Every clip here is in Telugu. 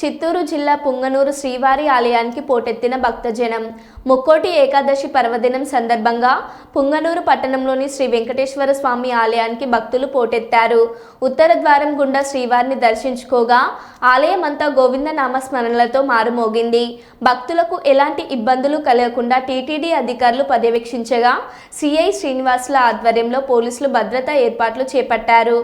చిత్తూరు జిల్లా పుంగనూరు శ్రీవారి ఆలయానికి పోటెత్తిన భక్తజనం. ముక్కోటి ఏకాదశి పర్వదినం సందర్భంగా పుంగనూరు పట్టణంలోని శ్రీ వెంకటేశ్వర స్వామి ఆలయానికి భక్తులు పోటెత్తారు. ఉత్తర ద్వారం గుండా శ్రీవారిని దర్శించుకోగా ఆలయం అంతా గోవింద నామస్మరణలతో మారుమోగింది. భక్తులకు ఎలాంటి ఇబ్బందులు కలగకుండా టీటీడీ అధికారులు పర్యవేక్షించగా సిఐ శ్రీనివాసుల ఆధ్వర్యంలో పోలీసులు భద్రతా ఏర్పాట్లు చేపట్టారు.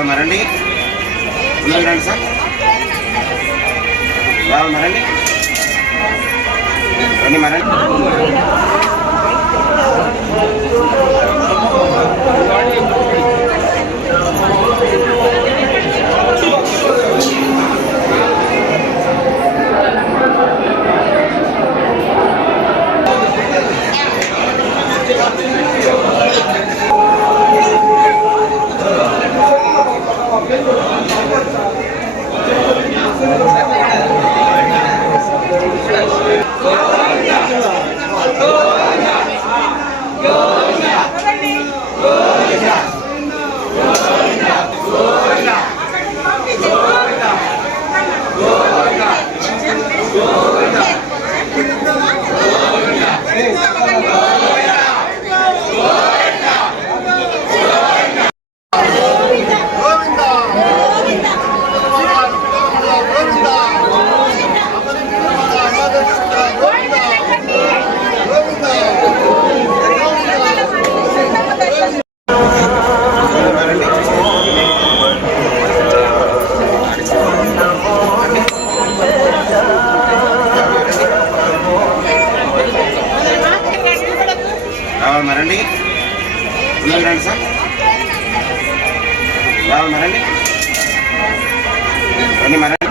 రావాలి మరండి. ఉన్నది రండి సార్? రావాలి మరండి. రండి మరండి. 굿! రావాలి మరండి. ఉన్నది రండి సార్. రావాలి మరండి రండి మరండి.